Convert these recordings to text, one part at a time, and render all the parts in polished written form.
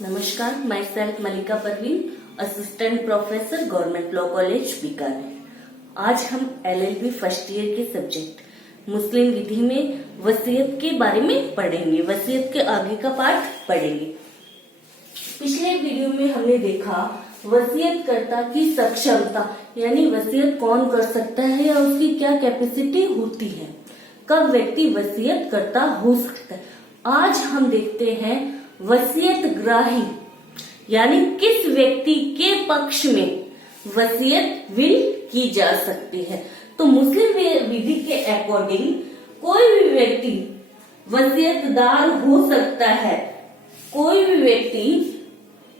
नमस्कार, myself Malika Parveen, assistant professor, government law college Bikaner. आज हम एलएलबी फर्स्ट ईयर के सब्जेक्ट मुस्लिम विधि में वसीयत के बारे में पढ़ेंगे। वसीयत के आगे का पार्ट पढ़ेंगे। पिछले वीडियो में हमने देखा वसीयतकर्ता की सक्षमता, यानी वसीयत कौन कर सकता है या उसकी क्या कैपेसिटी होती है, कब व्यक्ति वसीयतकर्ता हो सकता है। आज हम देखते हैं वसीयतग्राही, यानी किस व्यक्ति के पक्ष में वसीयत विल की जा सकती है। तो मुस्लिम विधि के अकॉर्डिंग कोई भी व्यक्ति वसीयतदार हो सकता है। कोई भी व्यक्ति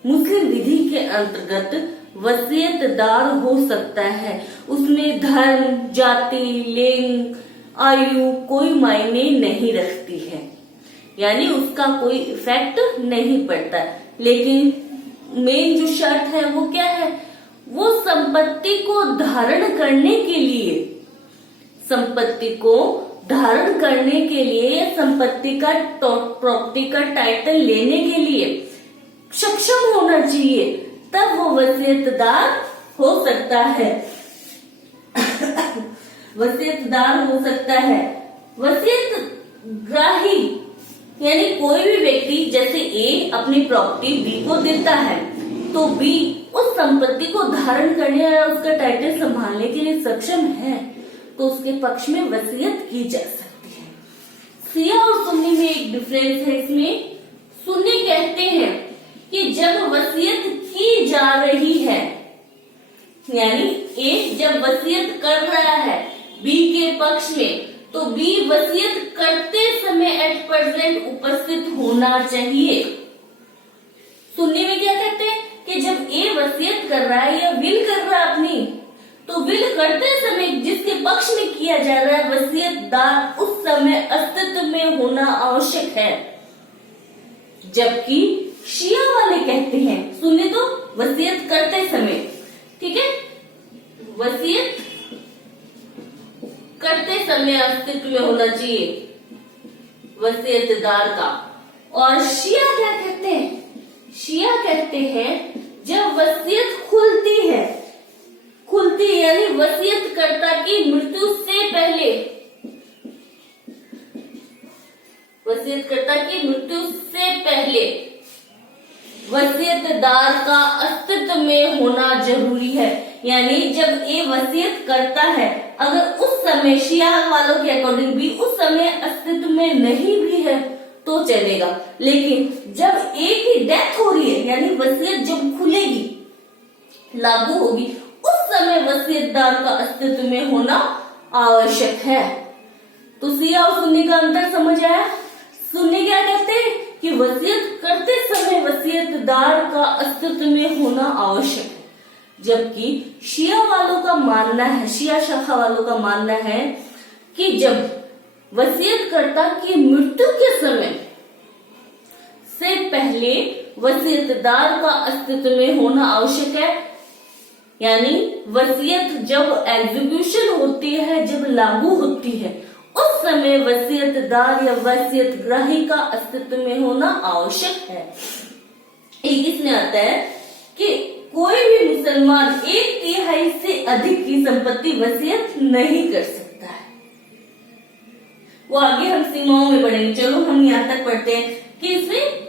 मुस्लिम विधि के अंतर्गत वसीयतदार हो सकता है। उसमें धर्म, जाति, लिंग, आयु कोई मायने नहीं रखती है, यानी उसका कोई इफेक्ट नहीं पड़ता। लेकिन मेन जो शर्त है वो क्या है, वो संपत्ति को धारण करने के लिए, संपत्ति को धारण करने के लिए या संपत्ति का प्रॉपर्टी का टाइटल लेने के लिए सक्षम होना चाहिए, तब वो वसीयतदार हो सकता है। वसीयतदार हो सकता है। वसीयतग्राही यानी कोई भी व्यक्ति, जैसे ए अपनी प्रॉपर्टी बी को देता है, तो बी उस संपत्ति को धारण करने या उसका टाइटल संभालने के लिए सक्षम है, तो उसके पक्ष में वसीयत की जा सकती है। सिया और सुन्नी में एक डिफरेंस है। इसमें सुन्नी कहते हैं कि जब वसीयत की जा रही है, यानी ए जब वसीयत कर रहा है बी के पक्ष में, तो बी वसीयत करते समय एट प्रेजेंट उपस्थित होना चाहिए। सुनने में क्या कहते हैं कि जब ए वसीयत कर रहा है या विल कर रहा है अपनी, तो विल करते समय जिसके पक्ष में किया जा रहा है वसीयतदार उस समय अस्तित्व में होना आवश्यक है। जबकि शिया वाले कहते हैं, सुने तो, वसीयत करते समय, ठीक है, वसीयत करते समय अस्तित्व में होना चाहिए वसीयतदार का। और शिया क्या कहते हैं, शिया कहते हैं जब वसीयत खुलती है, खुलती यानी वसीयतकर्ता की मृत्यु से पहले, वसीयतकर्ता की मृत्यु से पहले वसीयतदार का अस्तित्व में होना जरूरी है। यानी जब ए वसीयत करता है, अगर उस समय शिया वालों के अकॉर्डिंग भी उस समय अस्तित्व में नहीं भी है तो चलेगा, लेकिन जब ए की डेथ हो रही है, यानी वसीयत जब खुलेगी, लागू होगी, उस समय वसीयतदार का अस्तित्व में होना आवश्यक है। तो सिया और सुन्नी का अंतर समझ आया। सुन्नी क्या कहते हैं कि वसीयत करते समय वसीयतदार का अस्तित्व में होना आवश्यक है, जबकि शिया वालों का मानना है, शिया शाखा वालों का मानना है कि जब वसीयतकर्ता की मृत्यु के समय से पहले वसीयतदार का अस्तित्व में होना आवश्यक है। यानी वसीयत जब एग्जीक्यूशन होती है, जब लागू होती है, उस समय वसीयतदार या वसीयतग्राही का अस्तित्व में होना आवश्यक है। एक इसमें आता है कि कोई भी मुसलमान 1/3 से अधिक की संपत्ति वसीयत नहीं कर सकता है। वो आगे हम सीमाओं में पढ़ेंगे। चलो हम यहाँ तक पढ़ते हैं कि इसमें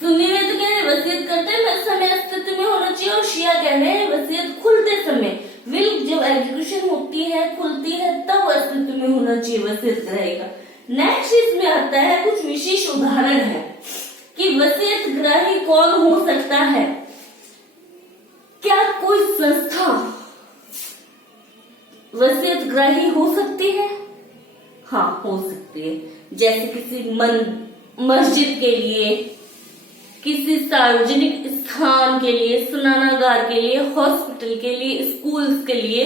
सुन्नी में तो कह रहे वसीयत करते समय अस्तित्व में होना चाहिए, और शिया कह रहे हैं वसीयत खुलते समय, विल जब एग्जीक्यूशन होती है, खुलती है, तब अस्तित्व में होना चाहिए वसीयतग्राही का। नेक्स्ट इसमें आता है कुछ विशेष उदाहरण है कि वसीयतग्राही कौन हो सकता है। क्या कोई संस्था वसीयतग्राही हो सकती है? हाँ, हो सकती है। जैसे किसी मस्जिद के लिए, किसी सार्वजनिक स्थान के लिए, स्नानागार के लिए, हॉस्पिटल के लिए, स्कूल्स के लिए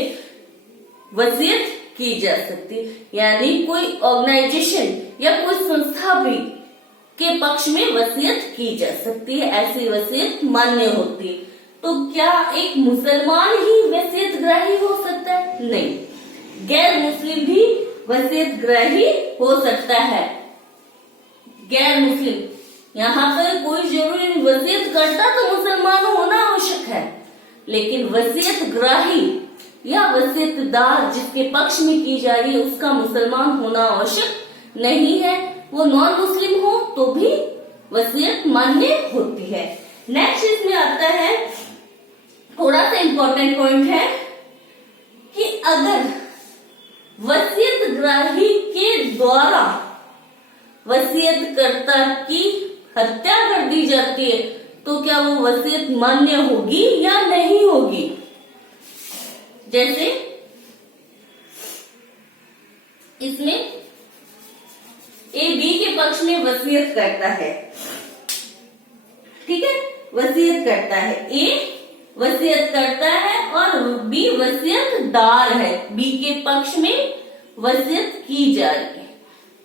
वसीयत की जा सकती है। यानी कोई ऑर्गेनाइजेशन या कोई संस्था भी के पक्ष में वसीयत की जा सकती है, ऐसी वसीयत मान्य होती है। तो क्या एक मुसलमान ही वसीयतग्राही हो सकता है? नहीं, गैर मुस्लिम भी वसीयतग्राही हो सकता है। गैर मुस्लिम यहाँ पर कोई जरूरी वसीयत करता तो मुसलमान होना आवश्यक है, लेकिन वसीयत ग्राही या वसीयतदार जिसके पक्ष में की जा रही है उसका मुसलमान होना आवश्यक नहीं है। वो नॉन मुस्लिम हो तो भी वसीयत मान्य होती है। नेक्स्ट इसमें आता है, थोड़ा सा इंपॉर्टेंट पॉइंट है कि अगर वसीयत ग्राही के द्वारा वसीयतकर्ता की हत्या कर दी जाती है तो क्या वो वसीयत मान्य होगी या नहीं होगी। जैसे इसमें ए बी के पक्ष में वसीयत करता है, ठीक है, वसीयत करता है, ए वसीयत करता है और बी वसीयतदार है, बी के पक्ष में वसीयत की जा रही है।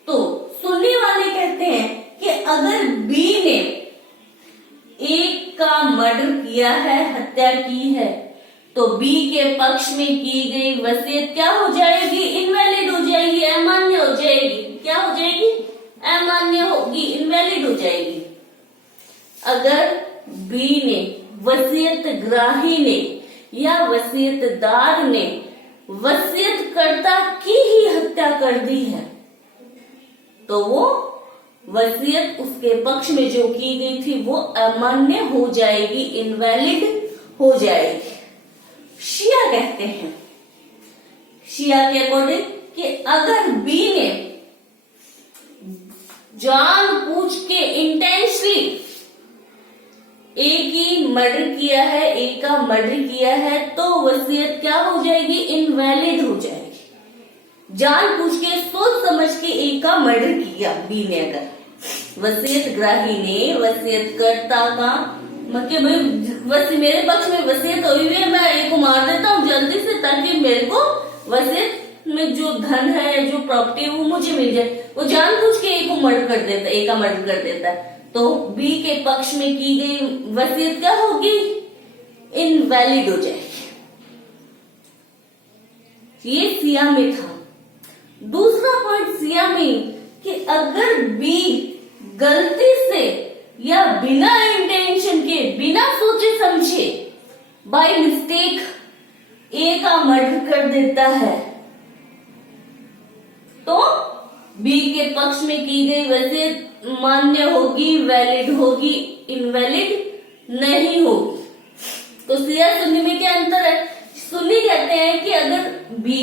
तो सुनने वाले कहते हैं कि अगर बी ने ए का मर्डर किया है, हत्या की है, तो बी के पक्ष में की गई वसीयत क्या हो जाएगी, इनवैलिड हो जाएगी, अमान्य हो जाएगी। क्या हो जाएगी, अमान्य होगी, इनवैलिड हो जाएगी। अगर बी ने, वसीयत ग्राही ने या वसीयतदार ने वसीयतकर्ता की ही हत्या कर दी है तो वो वसीयत उसके पक्ष में जो की गई थी वो अमान्य हो जाएगी, इनवैलिड हो जाएगी। शिया कहते हैं, शिया के अकॉर्डिंग, कि अगर बी ने जानबूझ के इंटेंशनली ए की मर्डर किया है, ए का मर्डर किया है तो वसीयत क्या हो जाएगी, इनवैलिड हो जाएगी। जानबूझ के सोच समझ के ए का मर्डर किया बी ने, अगर वसीयत ग्राही ने वसीयतकर्ता का मतलब भाई मेरे पक्ष में वसीयत हुई है, मैं ए को मार देता हूँ जल्दी से ताकि मेरे को वसीयत में जो धन है, जो प्रॉपर्टी है वो मुझे मिल जाए, वो जानबूझ के ए को मर्डर कर देता है, ए का मर्डर कर देता है, तो बी के पक्ष में की गई वसीयत क्या होगी, इनवैलिड हो जाएगी। ये सिया में था। दूसरा पॉइंट सिया में कि अगर बी गलती से या बिना इंटेंशन के, बिना सोचे समझे, बाय मिस्टेक ए का मर्डर कर देता है तो बी के पक्ष में की गई वसीयत मान्य होगी, वैलिड होगी, इनवैलिड नहीं होगी। तो सिया सुन्नी में क्या अंतर है। सुन्नी कहते हैं कि अगर बी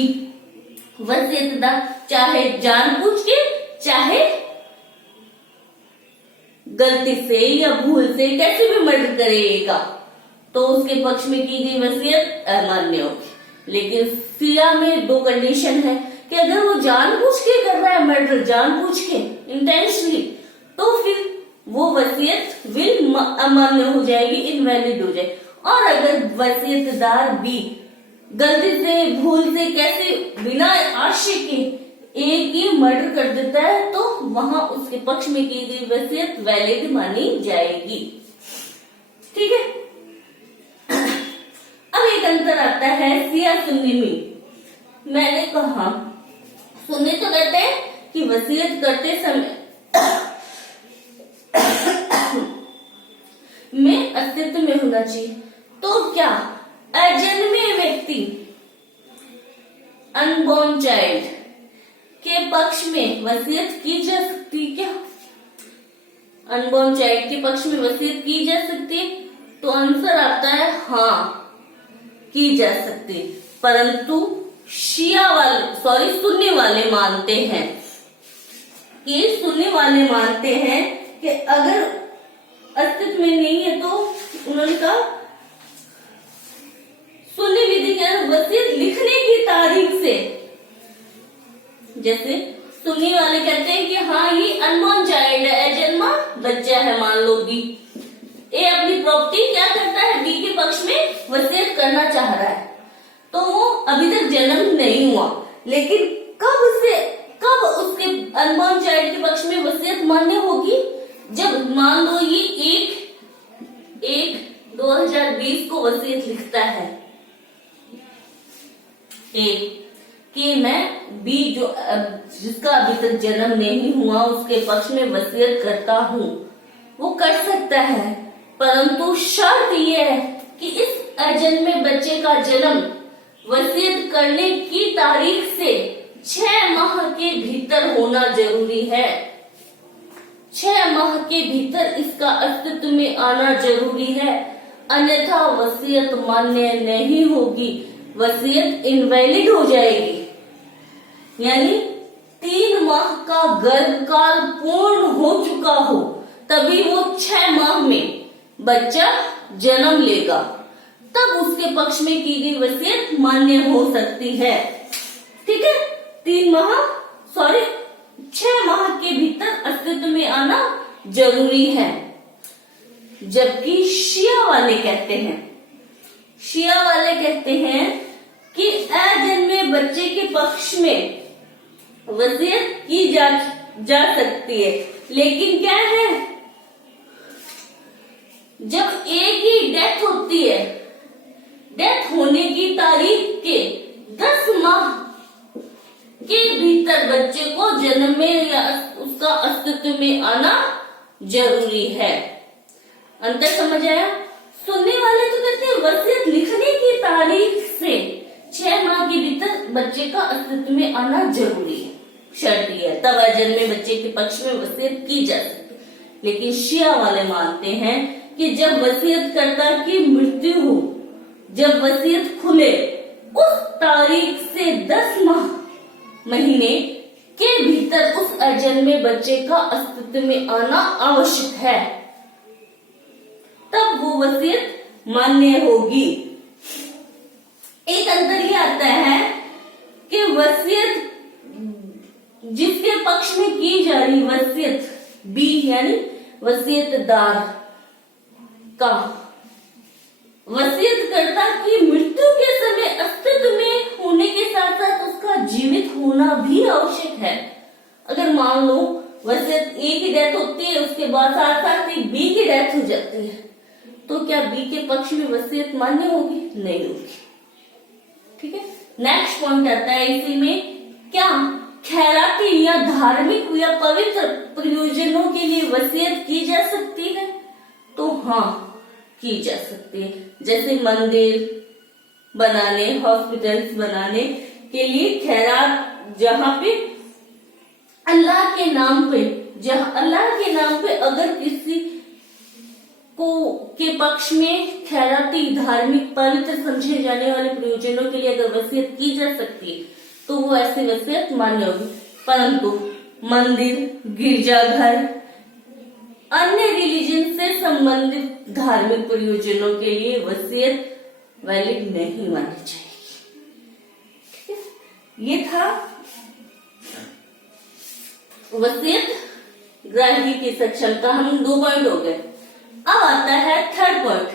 वसीयतदार चाहे जानबूझ के चाहे गलती से या भूल से कैसे भी मर्डर करेगा तो उसके पक्ष में की गई वसीयत अमान्य होगी। लेकिन सिया में दो कंडीशन है कि अगर वो जानबूझ के कर रहा है मर्डर, जानबूझ के इंटेंशनली, तो फिर वो वसीयत विल अमान्य हो जाएगी, इनवैलिड हो जाएगी। और अगर वसीयतदार बी गलती से भूल से कैसे बिना आशय के ए की मर्डर कर देता है तो वहां उसके पक्ष में की गई वसीयत वैलिड मानी जाएगी। ठीक है। अब एक अंतर आता है सिया सुन्नी में। मैंने कहा सुन्नी तो कहते हैं कि वसीयत करते समय में अस्तित्व में होना चाहिए, तो क्या अजन्मे व्यक्ति अनबॉर्न चाइल्ड के पक्ष में वसीयत की जा सकती क्या? अनबॉर्न चाइल्ड के पक्ष में वसीयत की जा सकती? तो आंसर आता है हाँ, की जा सकती। परंतु शिया वाले सुन्नी वाले मानते हैं कि अगर अस्तित्व में नहीं है तो उन्होंने कहा सुन्नी विधि के अंदर वसीयत लिखने की तारीख से, जैसे सुन्नी वाले कहते हैं कि हाँ ये अनबॉर्न चाइल्ड है, अजन्मा बच्चा है, मान लो बी, ए अपनी प्रॉपर्टी क्या करता है, बी के पक्ष में वसीयत करना चाह रहा है, तो वो अभी तक जन्म नहीं हुआ, लेकिन कब उसके अनबॉर्न चाइल्ड के पक्ष में वसीयत मान्य होगी? जब मान लो ये 1/1/2020 को वसीयत लिखता है कि मैं बी जिसका अभी तक जन्म नहीं हुआ उसके पक्ष में वसीयत करता हूँ, वो कर सकता है, परंतु शर्त यह है कि इस अजन्मे बच्चे का जन्म वसीयत करने की तारीख से 6 माह के भीतर होना जरूरी है। 6 माह के भीतर इसका अस्तित्व में आना जरूरी है, अन्यथा वसीयत मान्य नहीं होगी, वसीयत इनवैलिड हो जाएगी। यानी 3 माह का गर्भकाल पूर्ण हो चुका हो तभी वो 6 माह में बच्चा जन्म लेगा, तब उसके पक्ष में की गई वसीयत मान्य हो सकती है। ठीक है, 6 माह के भीतर अस्तित्व में आना जरूरी है। जबकि शिया वाले कहते हैं कि अजन्मे बच्चे के पक्ष में वसीयत की जा सकती है, लेकिन क्या है, जब एक ही डेथ होती है, डेथ होने की तारीख के 10 माह के भीतर बच्चे को जन्म में या उसका अस्तित्व में आना जरूरी है। अंतर समझ आया? सुनने वाले तो कहते हैं वसीयत लिखने की तारीख से 6 माह के भीतर बच्चे का अस्तित्व में आना जरूरी है, शर्त यह है, तब अजन्मे बच्चे के पक्ष में वसीयत की जा सकती है। लेकिन शिया वाले मानते हैं कि जब वसीयतकर्ता की मृत्यु हो, जब वसीयत खुले, उस तारीख से 10 महीने के भीतर उस अजन्मे बच्चे का अस्तित्व में आना आवश्यक है, तब वो वसीयत मान्य होगी। एक अंतर ये आता है कि वसीयत जिसके पक्ष में की जा रही वसीयत बी यानी वसीयतदार का वसीयतकर्ता की मृत्यु के समय अस्तित्व में होने के साथ साथ उसका जीवित होना भी आवश्यक है। अगर मान लो वसीयत ए की डेथ होती है, उसके बाद साथ साथ ही बी की डेथ हो जाती है, तो क्या बी के पक्ष में वसीयत मान्य होगी? नहीं होगी। ठीक है, नेक्स्ट पॉइंट आता है इसी में, क्या खैराती या धार्मिक या पवित्र प्रयोजनों के लिए वसीयत की जा सकती है? तो हाँ, की जा सकती है। जैसे मंदिर बनाने, हॉस्पिटल्स बनाने के लिए खैरात, जहाँ पे अल्लाह के नाम पे अगर किसी को के पक्ष में खैराती, धार्मिक, पवित्र समझे जाने वाले प्रयोजनों के लिए अगर वसीयत की जा सकती है तो वो ऐसी वसीयत मान्य होगी। परंतु मंदिर, गिरजाघर, अन्य रिलीजन से संबंधित धार्मिक प्रयोजनों के लिए वसीयत वैलिड नहीं मानी जाएगी। ठीक है, ये था वसीयत ग्राही की सक्षमता। हम 2 पॉइंट हो गए। अब आता है थर्ड पॉइंट,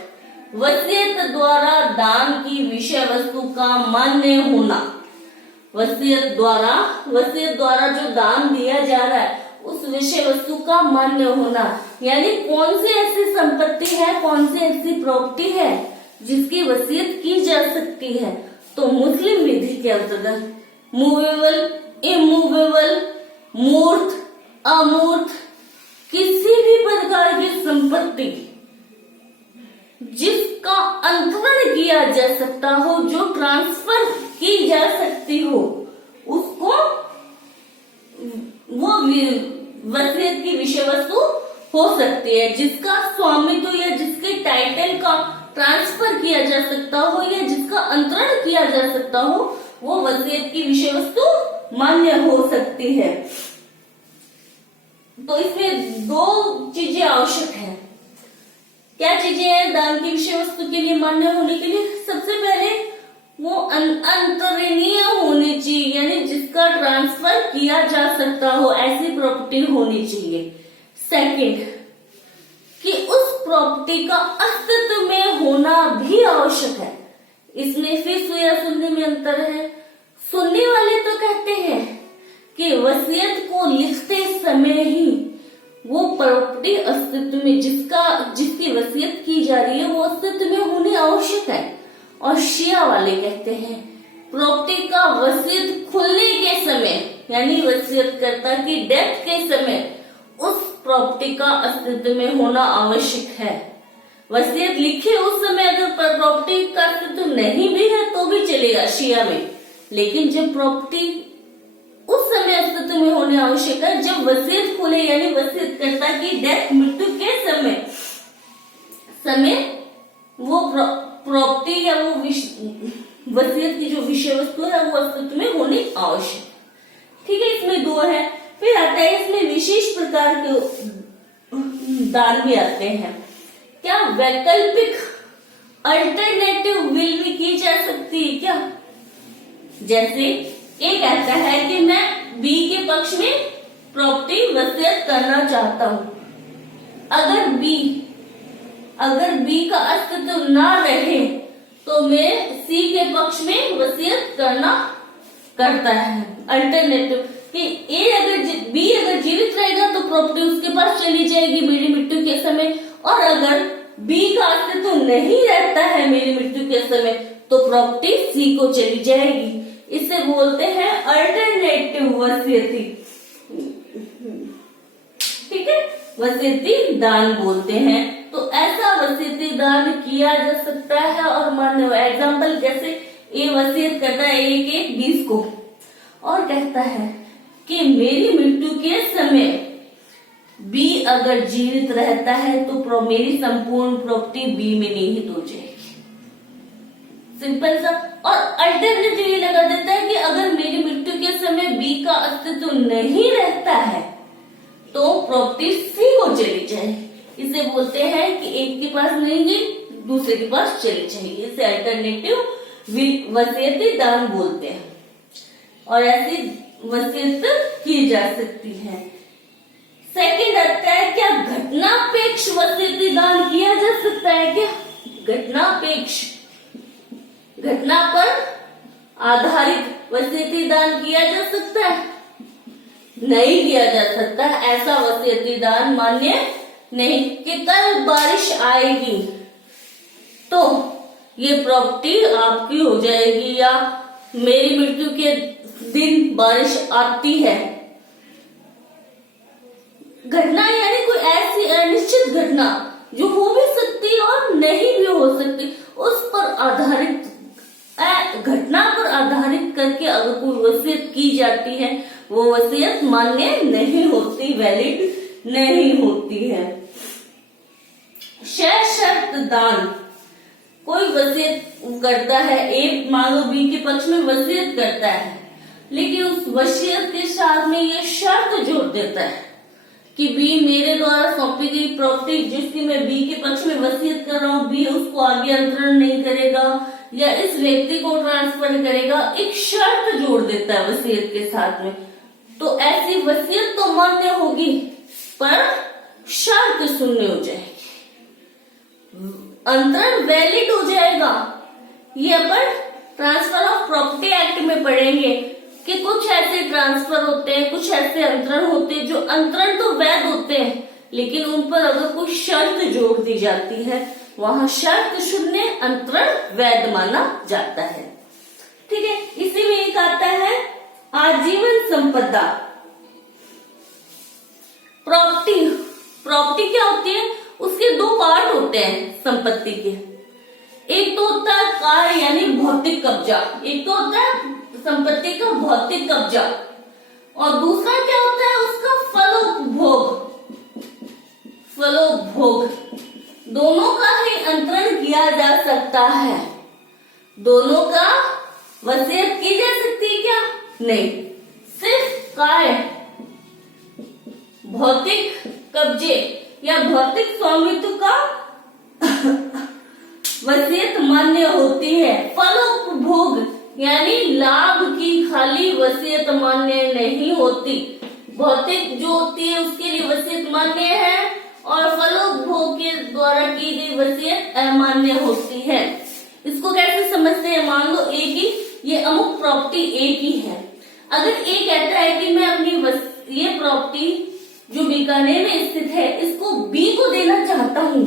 वसीयत द्वारा दान की विषय वस्तु का मान्य होना। वसीयत द्वारा जो दान दिया जा रहा है उस विषय वस्तु का मान्य होना, यानी कौन सी ऐसी संपत्ति है, कौन सी ऐसी प्रॉपर्टी है जिसकी वसीयत की जा सकती है। तो मुस्लिम विधि के अंतर्गत मूवेबल, इमूवेबल, मूर्त, अमूर्त, किसी भी प्रकार की संपत्ति जिसका अंतरण किया जा सकता हो, जो ट्रांसफर की जा सकती हो, उसको वो वसीयत की विषय वस्तु हो सकती है। जिसका स्वामित्व या जिसके टाइटल का ट्रांसफर किया जा सकता हो या जिसका अंतरण किया जा सकता हो, वो वसीयत की विषय वस्तु मान्य हो सकती है। तो इसमें 2 चीजें आवश्यक है। क्या चीजें हैं दान की विषय वस्तु के लिए मान्य होने के लिए? सबसे पहले वो अंतरणीय होनी चाहिए, यानी जिसका ट्रांसफर किया जा सकता हो, ऐसी प्रॉपर्टी होनी चाहिए। सेकंड, कि उस प्रॉपर्टी का अस्तित्व में होना भी आवश्यक है। इसमें फिर सुया सुनने में अंतर है। सुनने वाले तो कहते हैं कि वसीयत को लिखते समय ही वो प्रॉपर्टी अस्तित्व में, जिसकी वसीयत की जा रही है वो अस्तित्व में होनी आवश्यक है। और शिया वाले कहते हैं प्रॉपर्टी का वसीयत खुलने के समय, यानी वसीयतकर्ता की डेथ के समय उस प्रॉपर्टी का अस्तित्व में होना आवश्यक है। वसीयत लिखे उस समय अगर प्रॉपर्टी का अस्तित्व नहीं भी है तो भी चलेगा शिया में, लेकिन जब प्रॉपर्टी उस समय अस्तित्व में होने आवश्यक है जब वसीयत खोले, यानी वसीयत करता की डेथ मृत्यु के समय वो प्रॉपर्टी या वो वसीयत की जो विषय वस्तु है वो अस्तित्व में होनी आवश्यक। ठीक है, इसमें दो है। फिर आता है इसमें विशेष प्रकार के दान भी आते हैं। क्या वैकल्पिक अल्टरनेटिव विल भी की जा सकती है क्या? जैसे ए कहता है कि मैं बी के पक्ष में प्रॉपर्टी वसीयत करना चाहता हूं, अगर बी का अस्तित्व ना रहे तो मैं सी के पक्ष में वसीयत करता है। अल्टरनेटिव कि बी अगर जीवित रहेगा तो प्रॉपर्टी उसके पास चली जाएगी मेरी मृत्यु के समय, और अगर बी का अस्तित्व नहीं रहता है मेरी मृत्यु के समय तो प्रॉपर्टी सी को चली जाएगी। इसे बोलते हैं अल्टरनेटिव वसीयती। ठीक है, वसीयती दान बोलते हैं। तो ऐसा वसीयती दान किया जा सकता है और मान्य। एग्जाम्पल जैसे ए वसीयत करता है ए के 20 को और कहता है कि मेरी मृत्यु के समय बी अगर जीवित रहता है तो मेरी संपूर्ण प्रॉपर्टी बी में निहित हो जाएगी। सिंपल सा। और अल्टरनेटिव ये लगा देता है कि अगर मेरी मृत्यु के समय बी का अस्तित्व नहीं रहता है तो प्रॉपर्टी सी को चली जाए। इसे बोलते हैं कि एक के पास नहीं गई दूसरे के पास चली जाएगी। इसे अल्टरनेटिव वसीयती दान बोलते हैं और ऐसी वसीयत की जा सकती है। सेकंड आता है क्या घटनापेक्ष वसीयती दान किया जा सकता है क्या? घटनापेक्ष, घटना पर आधारित वसीयती दान किया जा सकता है? नहीं किया जा सकता। ऐसा वसीयती दान मान्य नहीं। कि कल बारिश आएगी तो ये प्रॉपर्टी आपकी हो जाएगी, या मेरी मृत्यु के दिन बारिश आती है। घटना यानी कोई ऐसी अनिश्चित घटना जो हो भी सकती और नहीं भी हो सकती, उस पर आधारित घटना पर आधारित करके अगर कोई वसीयत की जाती है वो वसीयत मान्य नहीं होती, वैलिड नहीं होती है। शर्त दान, कोई वसीयत करता है, ए मान लो बी के पक्ष में वसीयत करता है, लेकिन उस वसीयत के साथ में ये शर्त जोड़ देता है कि बी मेरे द्वारा सौंपी गई प्रॉपर्टी जिसकी मैं बी के पक्ष में वसीयत कर रहा हूँ, बी उसको आगे अंतरण नहीं करेगा या इस व्यक्ति को ट्रांसफर करेगा। एक शर्त जोड़ देता है वसीयत के साथ में। तो ऐसी वसीयत तो मान्य होगी पर शर्त शून्य हो जाएगी, अंतरण वैलिड हो जाएगा। ये अपन ट्रांसफर ऑफ प्रॉपर्टी एक्ट में पढ़ेंगे कि कुछ ऐसे ट्रांसफर होते हैं, कुछ ऐसे अंतरण होते हैं जो अंतरण तो वैध होते हैं लेकिन उन पर अगर कोई शर्त जोड़ दी जाती है वहां शर्त शून्य, अंतरण वैध माना जाता है। ठीक है, इसी में एक आता है आजीवन संपदा। प्रॉपर्टी क्या होती है? उसके दो पार्ट होते हैं संपत्ति के। एक तो होता है कार्य यानी भौतिक कब्जा, एक तो होता है संपत्ति का भौतिक कब्जा, और दूसरा क्या होता है उसका फलोपभोग। दोनों का ही अंतरण किया जा सकता है। दोनों का वसीयत की जा सकती है क्या? नहीं, सिर्फ कार्य भौतिक कब्जे या भौतिक स्वामित्व का वसीयत मान्य होती है। फलोपभोग यानी लाभ की खाली वसीयत मान्य नहीं होती। भौतिक जो होती है उसके लिए वसीयत मान्य है और फलोपभोग के द्वारा की गई वसीयत अमान्य होती है। इसको कैसे समझते हैं? मान लो ए की ये अमुक प्रॉपर्टी ए की है। अगर ए कहता है कि मैं अपनी ये प्रॉपर्टी जो बीकानेर में स्थित है इसको बी को देना चाहता हूँ,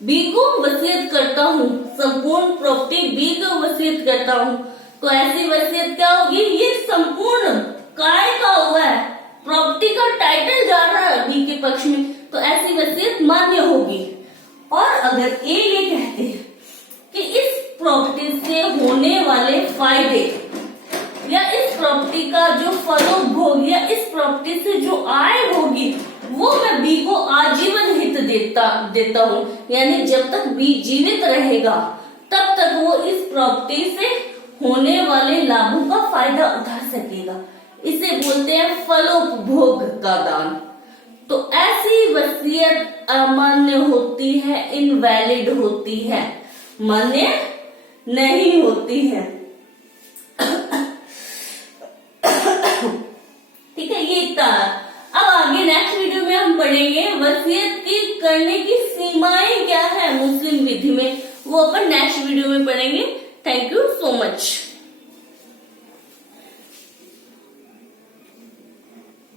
बी को वसीयत करता हूँ, संपूर्ण प्रॉपर्टी बी को वसीयत करता हूँ, तो ऐसी वसीयत क्या होगी? ये संपूर्ण काय का हुआ है, प्रॉपर्टी का टाइटल जा रहा है बी के पक्ष में, तो ऐसी वसीयत मान्य होगी। और अगर ये कहते हैं कि इस प्रॉपर्टी से होने वाले फायदे या इस प्रॉपर्टी का जो फलोपभोग या इस प्रॉपर्टी से जो आय होगी वो मैं बी को आजीवन हित देता हूँ, यानी जब तक बी जीवित रहेगा तब तक वो इस प्रॉपर्टी से होने वाले लाभों का फायदा उठा सकेगा। इसे बोलते हैं फलोपभोग का दान। तो ऐसी वसीयत अमान्य होती है, इनवैलिड होती है, मान्य नहीं होती है। ठीक है, ये था। अब आगे नेक्स्ट वीडियो में हम पढ़ेंगे वसीयत की करने की सीमाएं क्या है मुस्लिम विधि में, वो अपन नेक्स्ट वीडियो में पढ़ेंगे। Thank you so much.